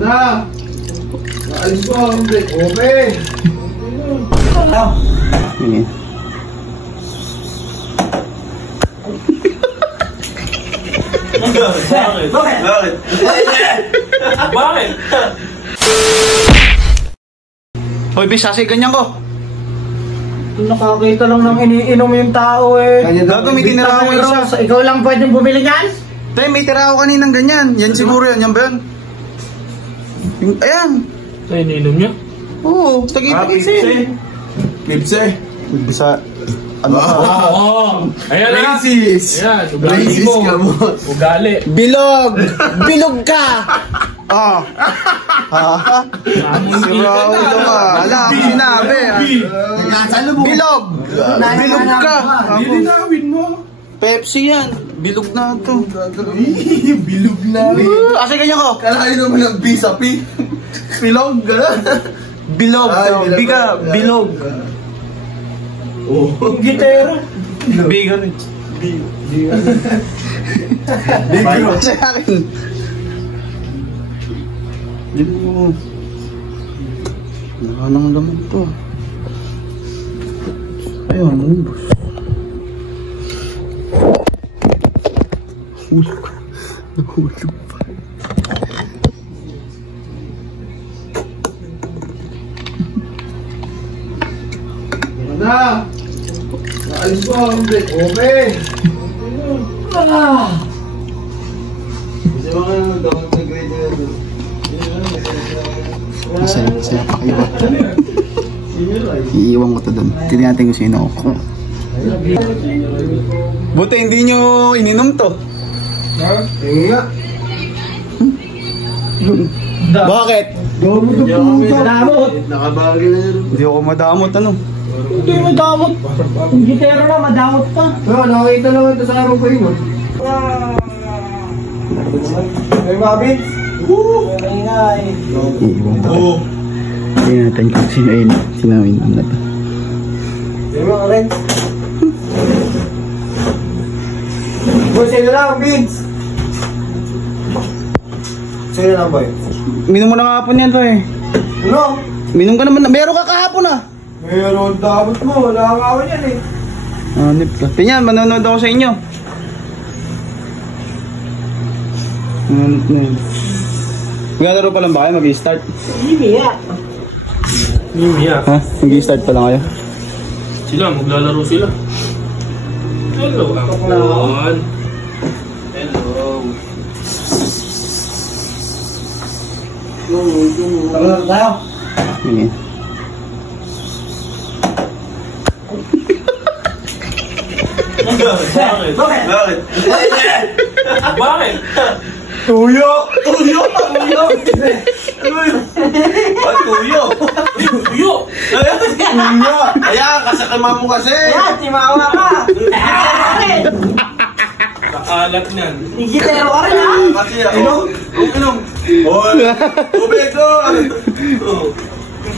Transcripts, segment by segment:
na! Alis ko ang break open! Sige. Bakit? Bakit? Hoy, bis, kasi ganyan ko. Nakakita lang ng iniinom yung tao eh. Gago, may tinira ako isa. Ikaw lang pwedeng bumili niyan? Tay, may tira ako kaninang ganyan. Yan siguro yan. Yan ba yan? Ayan. Ito iniinom niya? Oo, tagi-tagi. Pipse! Bisa. Ano ka? Oo! Ayan na! Racist! Ayan, ugali Racist mo. ka mo. Ugali. Bilog! Bilog ka! Ah. Ha? Siraulo ka. Ala, sinabi. Bilog! Bilog ka! Lilinawin mo! Pepsi yan. Bilog na ito. Bilog na! Kasi ganyan ko. Kalahin naman ng B sa P. Pilog, gano'n. Bilog. Biga. Bilog. Gitero. Biga rin. Bigo. Sa akin. Bilog. Naka nang laman to. Ayun, ubos. Hulog. Nahulog pa. Na! Alis ko ang break open! Kasi mga dapat nag-grade na doon. Masaya pa kayo ba? Iiwan ko to doon. Tignan natin kung sino ako. Buti hindi nyo ininom to. Nga! Bakit? Madamot. Nakabagay na yun. Hindi ako madamot ano. Hindi madamot. Yung gitero na madamot ka. Oo, nakakita lang ito sa araw ko yun. Ay, Mabit! Ingay. Iiwan ko. Tignan natin kung sino ininom na to. Ay, mga rin. Boy, sino lang, Vince? Sino lang, boy? Minom mo na kahapon yan to eh. Ano? Minom ka naman. Meron ka kahapon ah. Meron dapat mo, wala kang awan yan eh. Hanip ka. Pinyan, manonood ako sa inyo. Hanip na yun. Maglalaro pa lang ba kayo? Mag-i-start? Imiya. Ha? Mag-i-start pa lang kayo? Sila, maglalaro sila. Hello, Angkon. Hello. Tagalog tayo. Sige. Bakit? Bakit? Tuyo! Tuyo! Tuyo! Ano yun? Ba't tuyo? Tuyo! Tuyo! Ayan, kasakama mo kasi! Ayan, timawa ka. Nakalat niyan. Yung gitero ka rin ha. Kasi ako, inom! Hoy! Tubig ko!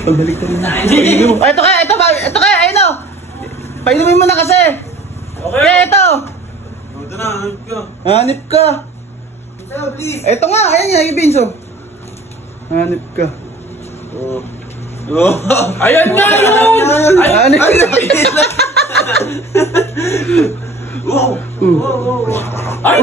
Pabalik ko na. Ito kaya, ayun o. Painumin mo na kasi. Okay. Kaya ito. Ito na, hanip ka. Hanip ka. Sa'yo, please! Ito nga, ayan niya, yung Vinso. Hanip ka. Ayan nga yun! Hanip ka. Wow! Uh. Ay!